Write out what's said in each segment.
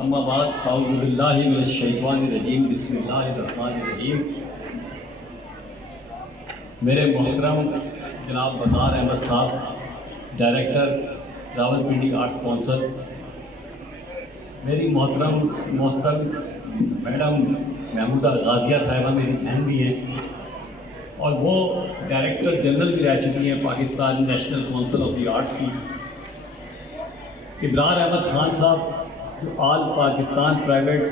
اما بعد فاعوذ باللہ من الشیطان الرجیم بسم اللہ الرحمن الرحیم۔ میرے محترم جناب بدار احمد صاحب ڈائریکٹر راولپنڈی آرٹس کونسل، میری محترم میڈم محمودہ غازیہ صاحبہ میری بہن بھی ہیں اور وہ ڈائریکٹر جنرل بھی رہ چکی ہیں Pakistan national council of the arts کی۔ ابرار احمد خان صاحب جو آل پاکستان پرائیویٹ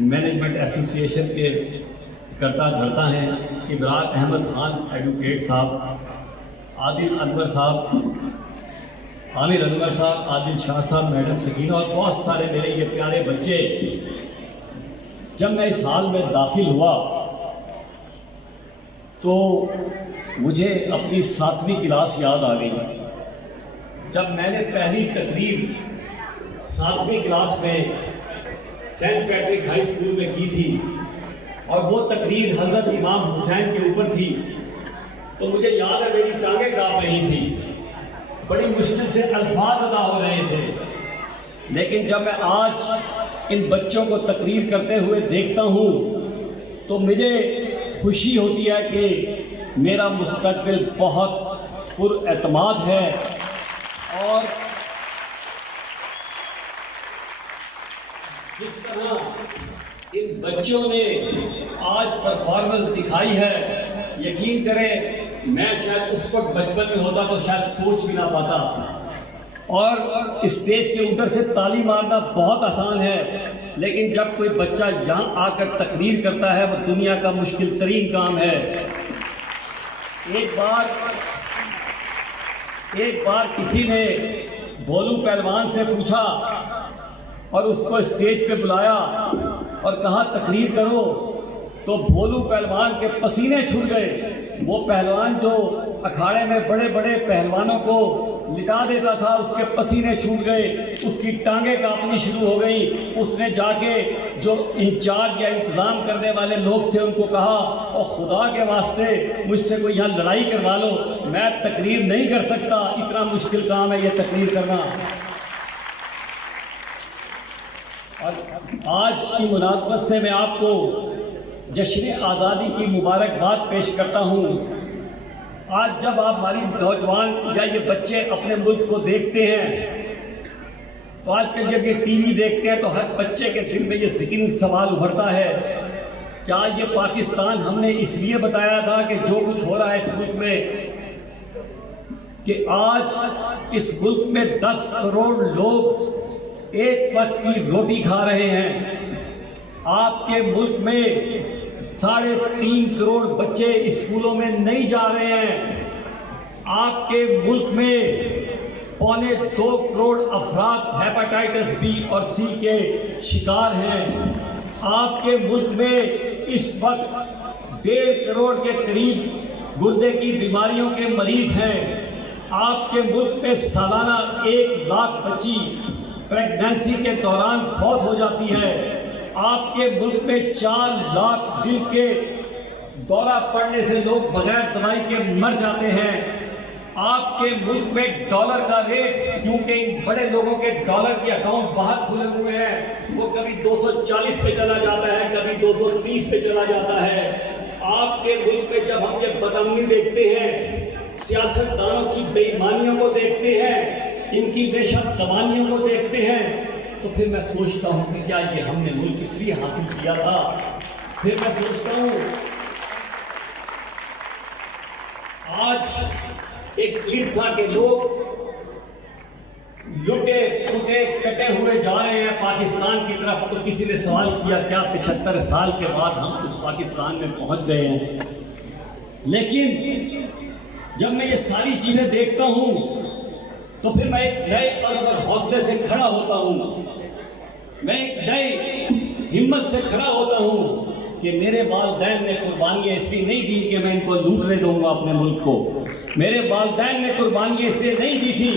مینجمنٹ ایسوسی ایشن کے کرتا دھرتا ہیں، ابرار احمد خان ایڈوکیٹ صاحب، عادل انور صاحب، عامر انور صاحب، عادل شاہ صاحب، میڈم سکینہ اور بہت سارے میرے یہ پیارے بچے۔ جب میں اس ہال میں داخل ہوا تو مجھے اپنی 7ویں کلاس یاد آ گئی۔ جب میں نے پہلی تقریر 7ویں کلاس میں سینٹ پیٹرک ہائی اسکول میں کی تھی اور وہ تقریر حضرت امام حسین کے اوپر تھی، تو مجھے یاد ہے میری ٹانگیں کانپ رہی تھی، بڑی مشکل سے الفاظ ادا ہو رہے تھے۔ لیکن جب میں آج ان بچوں کو تقریر کرتے ہوئے دیکھتا ہوں تو مجھے خوشی ہوتی ہے کہ میرا مستقبل بہت پر اعتماد ہے اور جس طرح ان بچوں نے آج پرفارمنس دکھائی ہے، یقین کریں میں شاید اس وقت بچپن میں ہوتا تو شاید سوچ بھی نہ پاتا۔ اور اسٹیج کے اوپر سے تالی مارنا بہت آسان ہے، لیکن جب کوئی بچہ یہاں آ کر تقریر کرتا ہے وہ دنیا کا مشکل ترین کام ہے۔ ایک بار کسی نے بھولو پہلوان سے پوچھا اور اس کو اسٹیج پہ بلایا اور کہا تقریر کرو، تو بھولو پہلوان کے پسینے چھوٹ گئے۔ وہ پہلوان جو اکھاڑے میں بڑے بڑے پہلوانوں کو لٹا دیتا تھا، اس کے پسینے چھوٹ گئے، اس کی ٹانگیں کانپنی شروع ہو گئی۔ اس نے جا کے جو انچارج یا انتظام کرنے والے لوگ تھے ان کو کہا، اور خدا کے واسطے مجھ سے کوئی یہاں لڑائی کروا لو، میں تقریر نہیں کر سکتا، اتنا مشکل کام ہے یہ تقریر کرنا۔ اور آج کی مناسبت سے میں آپ کو جشن آزادی کی مبارکباد پیش کرتا ہوں۔ آج جب آپ ہماری نوجوان یا یہ بچے اپنے ملک کو دیکھتے ہیں تو آج کل جب یہ ٹی وی دیکھتے ہیں تو ہر بچے کے دل میں یہ ذہنی سوال ابھرتا ہے، کیا یہ پاکستان ہم نے اس لیے بتایا تھا کہ جو کچھ ہو رہا ہے اس ملک میں، کہ آج اس ملک میں 10 کروڑ لوگ ایک وقت کی روٹی کھا رہے ہیں۔ آپ کے ملک میں 3.5 کروڑ بچے اسکولوں میں نہیں جا رہے ہیں۔ آپ کے ملک میں 2.25 کروڑ افراد ہیپاٹائٹس بی اور سی کے شکار ہیں۔ آپ کے ملک میں اس وقت 1.5 کروڑ کے قریب گردے کی بیماریوں کے مریض ہیں۔ آپ کے ملک میں سالانہ 1 لاکھ بچی پریگنینسی کے دوران فوت ہو جاتی ہے۔ آپ کے ملک میں 4 لاکھ دل کے دورہ پڑنے سے لوگ بغیر دوائی کے مر جاتے ہیں۔ آپ کے ملک میں ڈالر کا ریٹ، کیونکہ ان بڑے لوگوں کے ڈالر کے اکاؤنٹ باہر کھلے ہوئے ہیں، وہ کبھی 240 پہ چلا جاتا ہے، کبھی 230 پہ چلا جاتا ہے۔ آپ کے ملک میں جب ہم یہ بدامنی دیکھتے ہیں، سیاست دانوں کی بے ایمانیوں کو دیکھتے ہیں، ان کی بے شک توانیوں کو دیکھتے ہیں، تو پھر میں سوچتا ہوں کہ کیا یہ ہم نے ملک اس لیے حاصل کیا تھا؟ پھر میں سوچتا ہوں آج ایک دن تھا کہ لوگ لٹے پھوٹے کٹے ہوئے جا رہے ہیں پاکستان کی طرف، تو کسی نے سوال کیا کیا 75 سال کے بعد ہم اس پاکستان میں پہنچ گئے ہیں؟ لیکن جب میں یہ ساری چیزیں دیکھتا ہوں تو پھر میں ایک نئے عزم اور حوصلے سے کھڑا ہوتا ہوں، میں ایک نئی ہمت سے کھڑا ہوتا ہوں کہ میرے والدین نے قربانیاں اس لیے نہیں دی کہ میں ان کو لوٹنے دوں گا اپنے ملک کو۔ میرے والدین نے قربانیاں اس لیے نہیں دی تھی،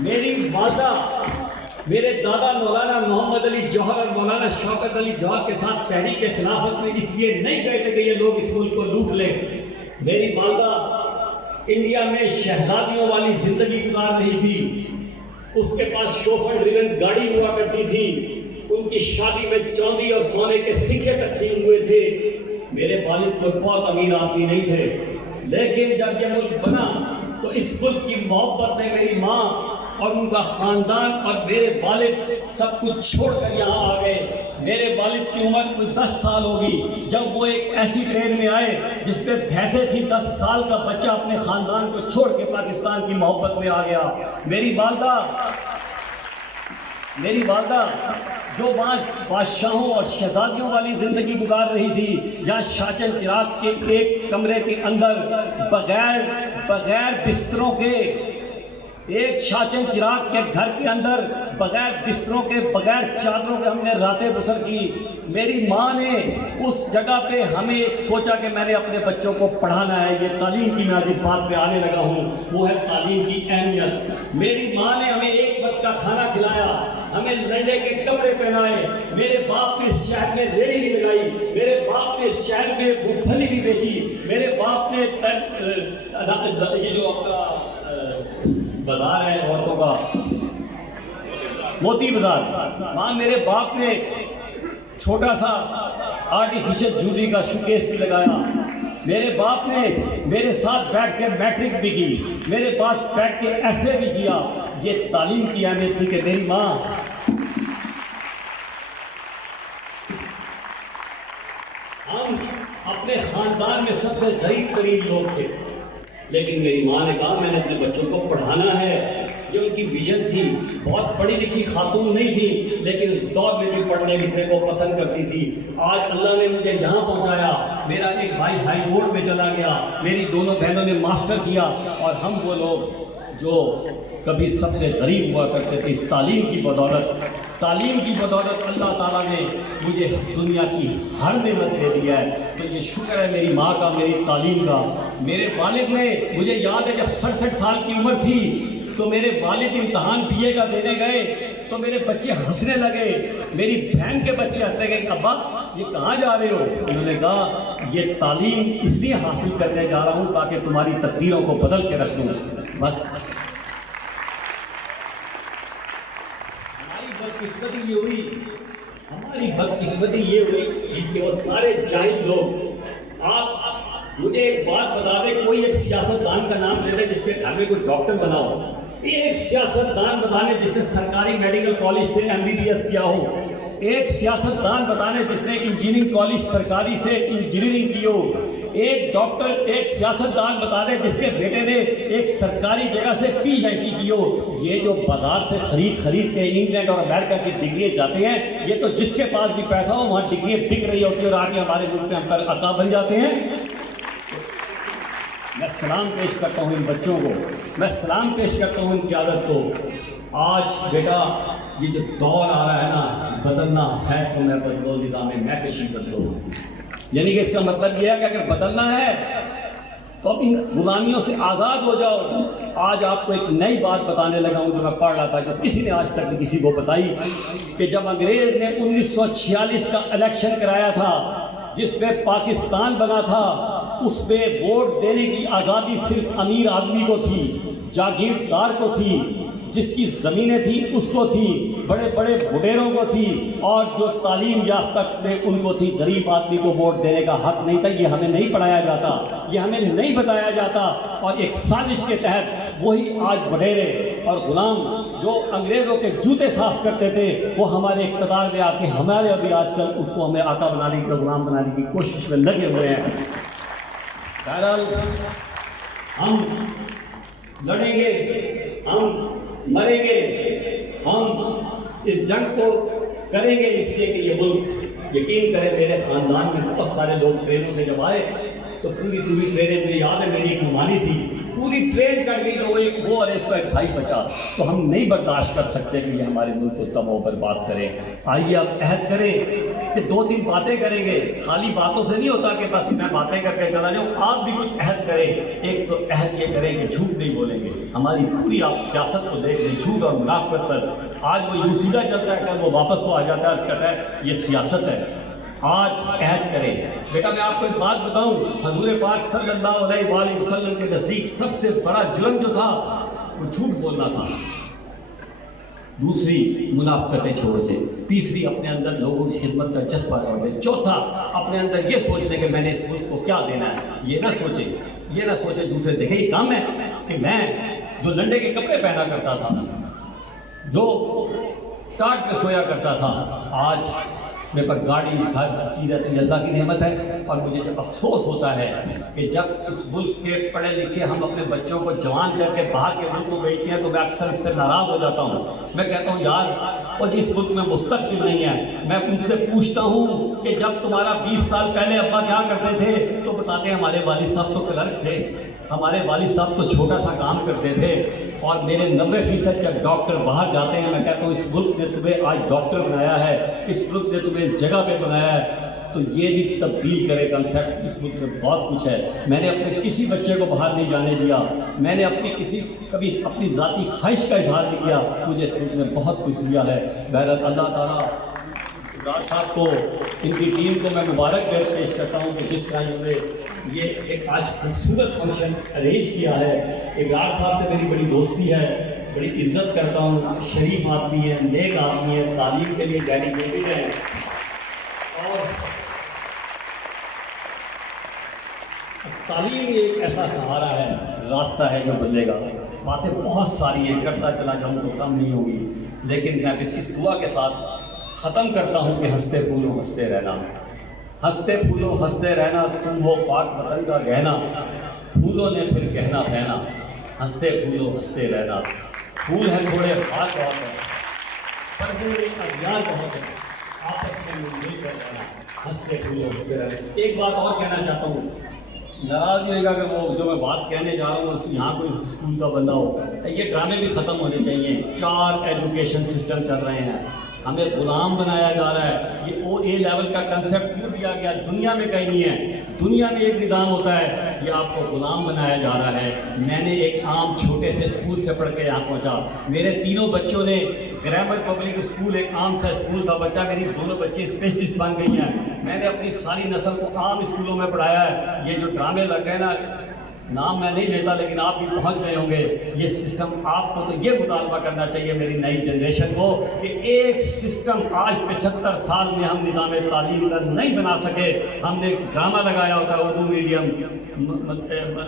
میری والدہ میرے دادا مولانا محمد علی جوہر اور مولانا شوکت علی جوہر کے ساتھ تحریک خلافت میں اس لیے نہیں گئے تھے کہ یہ لوگ اس ملک کو لوٹ لیں۔ میری والدہ انڈیا میں شہزادیوں والی زندگی گزار رہی تھی، اس کے پاس شوفر ڈریون گاڑی ہوا کرتی تھی، ان کی شادی میں چاندی اور سونے کے سکے تقسیم ہوئے تھے۔ میرے والد کوئی بہت امیر آدمی نہیں تھے، لیکن جب یہ ملک بنا تو اس ملک کی محبت میں میری ماں اور ان کا خاندان اور میرے والد سب کچھ چھوڑ کر یہاں آ گئے۔ میرے والد کی عمر کوئی 10 سال ہوگی جب وہ ایک ایسی ٹرین میں آئے جس پہ بھینسیں تھی۔ 10 سال کا بچہ اپنے خاندان کو چھوڑ کے پاکستان کی محبت میں آ گیا۔ میری والدہ جو وہاں بادشاہوں اور شہزادیوں والی زندگی گزار رہی تھی، جہاں شاچن چراغ کے ایک کمرے کے اندر بغیر بستروں کے، ایک شاچن چراغ کے گھر کے اندر بغیر بستروں کے، بغیر چادروں کے ہم نے راتیں بسر کی۔ میری ماں نے اس جگہ پہ ہمیں ایک سوچا کہ میں نے اپنے بچوں کو پڑھانا ہے۔ یہ تعلیم کی میں آج اس بات پہ آنے لگا ہوں، وہ ہے تعلیم کی اہمیت۔ میری ماں نے ہمیں ایک وقت کا کھانا کھلایا، ہمیں لڑے کے کپڑے پہنائے۔ میرے باپ نے اس شہر میں ریڑھی بھی لگائی، میرے باپ نے اس شہر میں وہ پھلی بھی بیچی، میرے باپ نے یہ جو آپ کا بازار ہے عورتوں کا، موتی بازار، وہاں میرے باپ نے چھوٹا سا آرٹیفیشل جویلری کا شوکیس بھی لگایا۔ میرے باپ نے میرے ساتھ بیٹھ کے میٹرک بھی کی، میرے پاس بیٹھ کے ایف اے بھی کیا۔ یہ تعلیم کی اہمیت تھی کہ میری ماں ہم اپنے خاندان میں سب سے غریب ترین لوگ تھے، لیکن میری ماں نے کہا میں نے اپنے بچوں کو پڑھانا ہے۔ یہ ان کی ویژن تھی۔ بہت پڑھی لکھی خاتون نہیں تھی، لیکن اس دور میں بھی پڑھنے لکھنے کو پسند کرتی تھی۔ آج اللہ نے مجھے یہاں پہنچایا۔ میرا ایک بھائی ہائی کورٹ میں چلا گیا، میری دونوں بہنوں نے ماسٹر کیا، اور ہم وہ لوگ جو کبھی سب سے غریب ہوا کرتے تھے، اس تعلیم کی بدولت اللہ تعالیٰ نے مجھے دنیا کی ہر نعمت دے دیا ہے۔ تو یہ شکر ہے میری ماں کا، میری تعلیم کا۔ میرے والد نے، مجھے یاد ہے جب 67 سال کی عمر تھی تو میرے والد امتحان بی اے کا دینے گئے تو میرے بچے ہنسنے لگے، میری بہن کے بچے ہنسنے گئے کہ ابا یہ کہاں جا رہے ہو؟ انہوں نے کہا یہ تعلیم اس لیے حاصل کرنے جا رہا ہوں تاکہ تمہاری تقدیروں کو بدل کے رکھ دوں۔ بس ہماری بدقسمتی یہ ہوئی کہ وہ سارے جاہل لوگ، آپ مجھے ایک بات بتا دیں، کوئی ایک سیاستدان کا نام لے دیں جس کے گھر میں کوئی ڈاکٹر بنا ہو، ایک سیاستدان بتانے جس نے سرکاری میڈیکل کالج سے MBBS کیا ہو، ایک سیاستدان بتانے جس نے انجینئرنگ کالج سرکاری سے انجینئرنگ کی ہو، ایک ڈاکٹر، ایک سیاستدان بتا دے جس کے بیٹے نے ایک سرکاری جگہ سے PhD کی ہو۔ یہ جو بازار سے خرید کے انگلینڈ اور امریکہ کی ڈگریاں جاتے ہیں، یہ تو جس کے پاس بھی پیسہ ہو وہاں ڈگریاں بک رہی ہوتی ہیں اور آگے ہمارے ملک میں ہم پر عطا بن جاتے ہیں۔ میں سلام پیش کرتا ہوں ان بچوں کو، میں سلام پیش کرتا ہوں ان قیادت کو۔ آج بیٹا یہ جو دور آ رہا ہے نا، بدلنا ہے تو میں بدلو، نظام معیشت بدلو۔ یعنی کہ اس کا مطلب یہ ہے کہ اگر بدلنا ہے تو اب ان غلامیوں سے آزاد ہو جاؤ۔ آج آپ کو ایک نئی بات بتانے لگا ہوں جو میں پڑھ رہا تھا، جو کسی نے آج تک کسی کو بتائی، کہ جب انگریز نے 1946 کا الیکشن کرایا تھا جس میں پاکستان بنا تھا، اس میں ووٹ دینے کی آزادی صرف امیر آدمی کو تھی، جاگیردار کو تھی، جس کی زمینیں تھیں اس کو تھی، بڑے بڑے بھٹیروں کو تھی، اور جو تعلیم یافتہ تھے ان کو تھی۔ غریب آدمی کو ووٹ دینے کا حق نہیں تھا۔ یہ ہمیں نہیں پڑھایا جاتا، یہ ہمیں نہیں بتایا جاتا، اور ایک سازش کے تحت وہی آج بھٹیرے اور غلام جو انگریزوں کے جوتے صاف کرتے تھے وہ ہمارے اقتدار میں آ کے ہمارے ابھی آج کل اس کو ہمیں آقا بنانے کی، غلام بنانے کی کوشش میں لگے ہوئے ہیں۔ بہرحال ہم لڑیں گے، ہم مریں گے، ہم اس جنگ کو کریں گے اس لیے کہ یہ ملک، یقین کریں میرے خاندان میں بہت سارے لوگ ٹرینوں سے جب آئے تو پوری ٹرینیں، مجھے یاد ہے میری ایک ممانی تھی، پوری ٹرین کٹ گئی تو ایک وہ اور اس کا ایک بھائی بچا۔ تو ہم نہیں برداشت کر سکتے کہ یہ ہمارے ملک کو تباہ و برباد کرے۔ آئیے آپ عہد کریں کہ 2-3 باتیں کریں گے، خالی باتوں سے نہیں ہوتا کہ بس میں باتیں کر کے چلا جاؤں، آپ بھی کچھ عہد کریں۔ ایک تو عہد یہ کریں کہ جھوٹ نہیں بولیں گے۔ ہماری پوری آپ سیاست کو دیکھ لیں، جھوٹ اور منافقت پر آج وہ یوں سیدھا چلتا ہے کہ وہ واپس کو آ جاتا ہے، کہتا ہے یہ سیاست ہے۔ آج عہد کریں۔ بیٹا میں آپ کو ایک بات بتاؤں، حضور پاک صلی اللہ علیہ وآلہ وسلم کے نزدیک سب سے بڑا جرم جو تھا وہ جھوٹ بولنا تھا۔ دوسری منافقتیں چھوڑ دیں، تیسری اپنے اندر لوگوں کی خدمت کا جذبہ کر دیں، چوتھا اپنے اندر یہ سوچ لیں کہ میں نے اس ملک کو کیا دینا ہے۔ یہ نہ سوچیں دوسرے دیکھیں یہ کام ہے کہ میں جو لنڈے کے کپڑے پہنا کرتا تھا، جو ٹاٹ پہ سویا کرتا تھا، آج میرے پر گاڑی ہر چیز ہے، تو یہ اللہ کی نعمت ہے۔ اور مجھے جب افسوس ہوتا ہے کہ جب اس ملک کے پڑھے لکھے ہم اپنے بچوں کو جوان کر کے باہر کے ملک کو بھیجتے ہیں تو میں اکثر اس سے ناراض ہو جاتا ہوں۔ میں کہتا ہوں یار اور اس ملک میں مستقبل نہیں ہے۔ میں ان سے پوچھتا ہوں کہ جب تمہارا 20 سال پہلے ابا کیا کرتے تھے تو بتاتے ہیں ہمارے والد صاحب تو کلرک تھے، ہمارے والد صاحب تو چھوٹا سا کام کرتے تھے، اور میرے 90% جب ڈاکٹر باہر جاتے ہیں، میں کہتا ہوں اس ملک نے تمہیں آج ڈاکٹر بنایا ہے، اس ملک نے تمہیں اس جگہ پہ بنایا ہے، تو یہ بھی تبدیل کرے کنسیپٹ۔ اس ملک میں بہت کچھ ہے۔ میں نے اپنے کسی بچے کو باہر نہیں جانے دیا، میں نے کبھی اپنی ذاتی خواہش کا اظہار نہیں کیا، مجھے اس ملک نے بہت کچھ دیا ہے۔ بہرحال اللہ تعالیٰ ڈاکٹر صاحب کو، ان کی ٹیم کو میں مبارک پیش کرتا ہوں کہ جس طرح انہوں نے یہ ایک آج خوبصورت فنکشن ارینج کیا ہے۔ اقرار صاحب سے میری بڑی دوستی ہے، بڑی عزت کرتا ہوں، شریف آدمی ہے، نیک آدمی ہے، تعلیم کے لیے ڈیڈیکیٹڈ ہے، اور تعلیم ایک ایسا سہارا ہے، راستہ ہے جو بدلے گا۔ باتیں بہت ساری ہیں، کرتا چلا جاؤں تو کم نہیں ہوگی، لیکن میں بس اس دعا کے ساتھ ختم کرتا ہوں کہ ہنستے پھولو ہنستے رہنا، ہنستے پھولو ہنستے رہنا، تم ہو پاک وطن کا گہنا، پھولوں نے پھر کہنا بہنا، ہنستے پھولو ہنستے رہنا۔ پھول ہے تھوڑے، بات بہت ہے، پردے اجیال بہت ہے، آپس میں مل کر رہنا، ہنستے پھولو ہنستے رہنا۔ ایک بات اور کہنا چاہتا ہوں، ناراض نہیں ہوگا کہ وہ جو میں بات کہنے جا رہا ہوں اس یہاں کوئی اسکول کا بندہ ہو، یہ ڈرامے بھی ختم ہونے چاہیے۔ 4 ایجوکیشن سسٹم چل رہے ہیں، ہمیں غلام بنایا جا رہا ہے۔ یہ OA لیول کا کنسیپٹ کیوں دیا گیا؟ دنیا میں کہیں نہیں ہے، دنیا میں ایک نظام ہوتا ہے، یہ آپ کو غلام بنایا جا رہا ہے۔ میں نے ایک عام چھوٹے سے اسکول سے پڑھ کے یہاں پہنچا، میرے تینوں بچوں نے گرامر پبلک اسکول، ایک عام سا اسکول تھا، بچہ میری دونوں بچے اسپیشلسٹ بن گئی ہیں۔ میں نے اپنی ساری نسل کو عام اسکولوں میں پڑھایا ہے۔ یہ جو ڈرامے لگ گئے نا، نام میں نہیں لیتا لیکن آپ بھی پہنچ گئے ہوں گے، یہ سسٹم آپ کو تو یہ مطالبہ کرنا چاہیے میری نئی جنریشن کو کہ ایک سسٹم آج 75 سال میں ہم نظام تعلیم کا نہیں بنا سکے۔ ہم نے ڈرامہ لگایا ہوتا ہے، اردو میڈیم،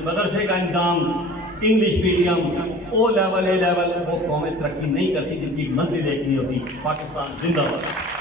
مدرسے کا نظام، English medium, O level, A level, وہ قومیں ترقی نہیں کرتی جن کی منزل ایک نہیں ہوتی۔ پاکستان زندہ باد۔